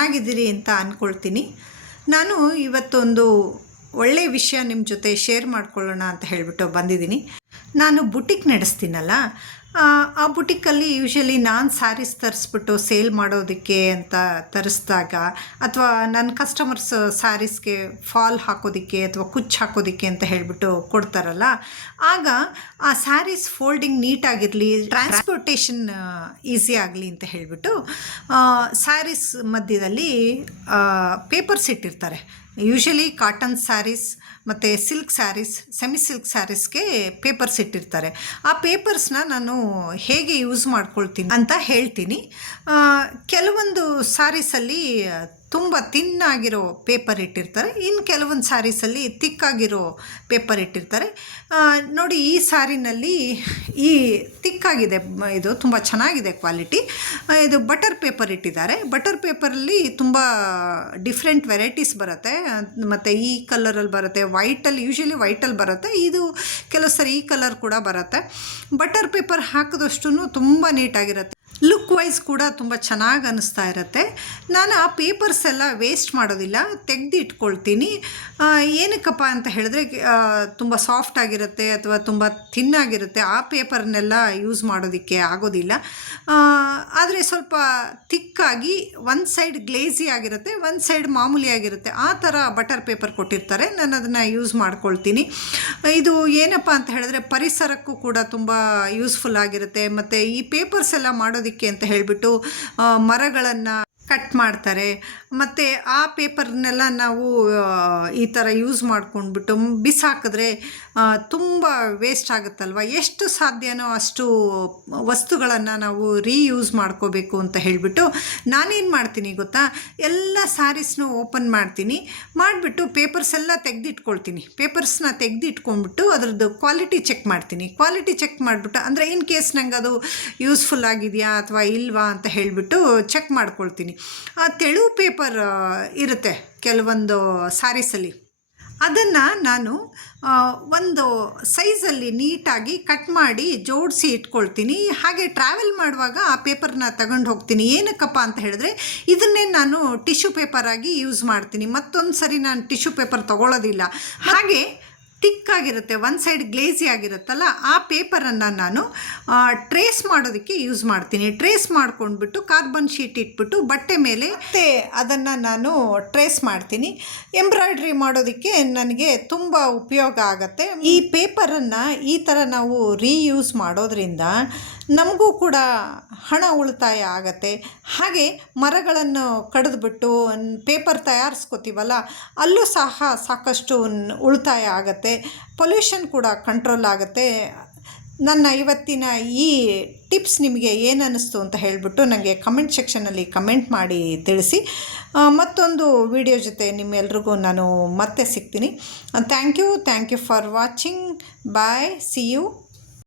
ಚೆನ್ನಾಗಿದ್ದೀರಿ ಅಂತ ಅಂದ್ಕೊಳ್ತೀನಿ. ನಾನು ಇವತ್ತೊಂದು ಒಳ್ಳೆಯ ವಿಷಯ ನಿಮ್ಮ ಜೊತೆ ಶೇರ್ ಮಾಡ್ಕೊಳ್ಳೋಣ ಅಂತ ಹೇಳಿಬಿಟ್ಟು ಬಂದಿದ್ದೀನಿ. ನಾನು ಬುಟಿಕ್ ನಡೆಸ್ತೀನಲ್ಲ, ಆ ಬುಟಿಕ್ಕಲ್ಲಿ ಯೂಶ್ವಲಿ ನಾನು ಸ್ಯಾರೀಸ್ ತರಿಸ್ಬಿಟ್ಟು ಸೇಲ್ ಮಾಡೋದಕ್ಕೆ ಅಂತ ತರಿಸಿದಾಗ, ಅಥವಾ ನನ್ನ ಕಸ್ಟಮರ್ಸ್ ಸ್ಯಾರೀಸ್ಗೆ ಫಾಲ್ ಹಾಕೋದಕ್ಕೆ ಅಥವಾ ಕುಚ್ಚು ಹಾಕೋದಕ್ಕೆ ಅಂತ ಹೇಳಿಬಿಟ್ಟು ಕೊಡ್ತಾರಲ್ಲ, ಆಗ ಆ ಸ್ಯಾರೀಸ್ ಫೋಲ್ಡಿಂಗ್ ನೀಟಾಗಿರಲಿ, ಟ್ರಾನ್ಸ್ಪೋರ್ಟೇಷನ್ ಈಸಿ ಆಗಲಿ ಅಂತ ಹೇಳಿಬಿಟ್ಟು ಸ್ಯಾರೀಸ್ ಮಧ್ಯದಲ್ಲಿ ಪೇಪರ್ಸ್ ಇಟ್ಟಿರ್ತಾರೆ. ಯೂಶ್ವಲಿ ಕಾಟನ್ ಸ್ಯಾರೀಸ್ ಮತ್ತು ಸಿಲ್ಕ್ ಸ್ಯಾರೀಸ್, ಸೆಮಿ ಸಿಲ್ಕ್ ಸ್ಯಾರೀಸ್ಗೆ ಪೇಪರ್ಸ್ ಇಟ್ಟಿರ್ತಾರೆ. ಆ ಪೇಪರ್ಸ್ನ ನಾನು ಹೇಗೆ ಯೂಸ್ ಮಾಡ್ಕೊಳ್ತೀನಿ ಅಂತ ಹೇಳ್ತೀನಿ. ಕೆಲವೊಂದು ಸ್ಯಾರೀಸಲ್ಲಿ ತುಂಬ ತಿನ್ನಾಗಿರೋ ಪೇಪರ್ ಇಟ್ಟಿರ್ತಾರೆ, ಇನ್ನು ಕೆಲವೊಂದು ಸ್ಯಾರೀಸಲ್ಲಿ ತಿಕ್ಕಾಗಿರೋ ಪೇಪರ್ ಇಟ್ಟಿರ್ತಾರೆ. ನೋಡಿ, ಈ ಸ್ಯಾರಿನಲ್ಲಿ ಈ ತಿಕ್ಕಾಗಿದೆ, ಇದು ತುಂಬ ಚೆನ್ನಾಗಿದೆ ಕ್ವಾಲಿಟಿ. ಇದು ಬಟರ್ ಪೇಪರ್ ಇಟ್ಟಿದ್ದಾರೆ. ಬಟರ್ ಪೇಪರಲ್ಲಿ ತುಂಬ ಡಿಫ್ರೆಂಟ್ ವೆರೈಟೀಸ್ ಬರುತ್ತೆ. ಮತ್ತು ಈ ಕಲರಲ್ಲಿ ಬರುತ್ತೆ, ವೈಟಲ್ಲಿ ಯೂಶ್ವಲಿ ವೈಟಲ್ಲಿ ಬರುತ್ತೆ, ಇದು ಕೆಲವು ಸರಿ ಈ ಕಲರ್ ಕೂಡ ಬರುತ್ತೆ. ಬಟರ್ ಪೇಪರ್ ಹಾಕಿದಷ್ಟು ತುಂಬ ನೀಟಾಗಿರುತ್ತೆ, ಲುಕ್ ವೈಸ್ ಕೂಡ ತುಂಬ ಚೆನ್ನಾಗಿ ಅನ್ನಿಸ್ತಾ ಇರುತ್ತೆ. ನಾನು ಆ ಪೇಪರ್ಸ್ ಎಲ್ಲ ವೇಸ್ಟ್ ಮಾಡೋದಿಲ್ಲ, ತೆಗೆದು ಇಟ್ಕೊಳ್ತೀನಿ. ಏನಕ್ಕಪ್ಪ ಅಂತ ಹೇಳಿದ್ರೆ, ತುಂಬ ಸಾಫ್ಟ್ ಆಗಿರುತ್ತೆ ಅಥವಾ ತುಂಬ ಥಿನ್ನಾಗಿರುತ್ತೆ, ಆ ಪೇಪರ್ನೆಲ್ಲ ಯೂಸ್ ಮಾಡೋದಕ್ಕೆ ಆಗೋದಿಲ್ಲ. ಆದರೆ ಸ್ವಲ್ಪ ಥಿಕ್ಕಾಗಿ ಒಂದು ಸೈಡ್ ಗ್ಲೇಸಿ ಆಗಿರುತ್ತೆ, ಒಂದು ಸೈಡ್ ಮಾಮೂಲಿ ಆಗಿರುತ್ತೆ, ಆ ಥರ ಬಟರ್ ಪೇಪರ್ ಕೊಟ್ಟಿರ್ತಾರೆ. ನಾನು ಅದನ್ನು ಯೂಸ್ ಮಾಡ್ಕೊಳ್ತೀನಿ. ಇದು ಏನಪ್ಪ ಅಂತ ಹೇಳಿದ್ರೆ ಪರಿಸರಕ್ಕೂ ಕೂಡ ತುಂಬ ಯೂಸ್ಫುಲ್ ಆಗಿರುತ್ತೆ. ಮತ್ತು ಈ ಪೇಪರ್ಸ್ ಎಲ್ಲ ಮಾಡೋದಕ್ಕೆ ಅಂತ ಹೇಳಿಬಿಟ್ಟು ಮರಗಳನ್ನು ಕಟ್ ಮಾಡ್ತಾರೆ. ಮತ್ತು ಆ ಪೇಪರ್ನೆಲ್ಲ ನಾವು ಈ ಥರ ಯೂಸ್ ಮಾಡ್ಕೊಂಡ್ಬಿಟ್ಟು ಬಿಸಾಕಿದ್ರೆ ತುಂಬ ವೇಸ್ಟ್ ಆಗುತ್ತಲ್ವ. ಎಷ್ಟು ಸಾಧ್ಯನೋ ಅಷ್ಟು ವಸ್ತುಗಳನ್ನು ನಾವು ರೀಯೂಸ್ ಮಾಡ್ಕೋಬೇಕು ಅಂತ ಹೇಳಿಬಿಟ್ಟು ನಾನೇನು ಮಾಡ್ತೀನಿ ಗೊತ್ತಾ, ಎಲ್ಲ ಸ್ಯಾರೀಸ್ನೂ ಓಪನ್ ಮಾಡ್ತೀನಿ, ಮಾಡಿಬಿಟ್ಟು ಪೇಪರ್ಸ್ ಎಲ್ಲ ತೆಗೆದಿಟ್ಕೊಳ್ತೀನಿ. ಪೇಪರ್ಸ್ನ ತೆಗೆದಿಟ್ಕೊಂಡ್ಬಿಟ್ಟು ಅದರದ್ದು ಕ್ವಾಲಿಟಿ ಚೆಕ್ ಮಾಡ್ತೀನಿ. ಕ್ವಾಲಿಟಿ ಚೆಕ್ ಮಾಡಿಬಿಟ್ಟು, ಅಂದರೆ ಇನ್ ಕೇಸ್ ನಂಗೆ ಅದು ಯೂಸ್ಫುಲ್ ಆಗಿದೆಯಾ ಅಥವಾ ಇಲ್ವಾ ಅಂತ ಹೇಳಿಬಿಟ್ಟು ಚೆಕ್ ಮಾಡ್ಕೊಳ್ತೀನಿ. ತೆಳು ಪೇಪರ್ ಇರುತ್ತೆ ಕೆಲವೊಂದು ಸ್ಯಾರೀಸಲ್ಲಿ, ಅದನ್ನು ನಾನು ಒಂದು ಸೈಜಲ್ಲಿ ನೀಟಾಗಿ ಕಟ್ ಮಾಡಿ ಜೋಡಿಸಿ ಇಟ್ಕೊಳ್ತೀನಿ. ಹಾಗೆ ಟ್ರಾವೆಲ್ ಮಾಡುವಾಗ ಆ ಪೇಪರ್ನ ತಗೊಂಡು ಹೋಗ್ತೀನಿ. ಏನಕ್ಕಪ್ಪ ಅಂತ ಹೇಳಿದ್ರೆ, ಇದನ್ನೇ ನಾನು ಟಿಶ್ಯೂ ಪೇಪರಾಗಿ ಯೂಸ್ ಮಾಡ್ತೀನಿ. ಮತ್ತೊಂದು ಸರಿ ನಾನು ಟಿಶ್ಯೂ ಪೇಪರ್ ತೊಗೊಳ್ಳೋದಿಲ್ಲ. ಹಾಗೆ ತಿಕ್ಕಾಗಿರುತ್ತೆ, ಒಂದು ಸೈಡ್ ಗ್ಲೇಸಿ ಆಗಿರುತ್ತಲ್ಲ, ಆ ಪೇಪರನ್ನು ನಾನು ಟ್ರೇಸ್ ಮಾಡೋದಕ್ಕೆ ಯೂಸ್ ಮಾಡ್ತೀನಿ. ಟ್ರೇಸ್ ಮಾಡ್ಕೊಂಡ್ಬಿಟ್ಟು ಕಾರ್ಬನ್ ಶೀಟ್ ಇಟ್ಬಿಟ್ಟು ಬಟ್ಟೆ ಮೇಲೆ ಮತ್ತೆ ಅದನ್ನು ನಾನು ಟ್ರೇಸ್ ಮಾಡ್ತೀನಿ. ಎಂಬ್ರಾಯ್ಡ್ರಿ ಮಾಡೋದಕ್ಕೆ ನನಗೆ ತುಂಬ ಉಪಯೋಗ ಆಗುತ್ತೆ. ಈ ಪೇಪರನ್ನು ಈ ಥರ ನಾವು ರೀಯೂಸ್ ಮಾಡೋದ್ರಿಂದ ನಮಗೂ ಕೂಡ ಹಣ ಉಳಿತಾಯ ಆಗತ್ತೆ. ಹಾಗೆ ಮರಗಳನ್ನು ಕಡಿದ್ಬಿಟ್ಟು ಪೇಪರ್ ತಯಾರಿಸ್ಕೋತೀವಲ್ಲ, ಅಲ್ಲೂ ಸಹ ಸಾಕಷ್ಟು ಉಳಿತಾಯ ಆಗುತ್ತೆ. ಪೊಲ್ಯೂಷನ್ ಕೂಡ ಕಂಟ್ರೋಲ್ ಆಗುತ್ತೆ. ನನ್ನ ಇವತ್ತಿನ ಈ ಟಿಪ್ಸ್ ನಿಮಗೆ ಏನು ಅನ್ನಿಸ್ತು ಅಂತ ಹೇಳಿಬಿಟ್ಟು ನನಗೆ ಕಮೆಂಟ್ ಸೆಕ್ಷನಲ್ಲಿ ಕಮೆಂಟ್ ಮಾಡಿ ತಿಳಿಸಿ. ಮತ್ತೊಂದು ವಿಡಿಯೋ ಜೊತೆ ನಿಮ್ಮೆಲ್ರಿಗೂ ನಾನು ಮತ್ತೆ ಸಿಗ್ತೀನಿ. Thank you for watching. Bye, see you.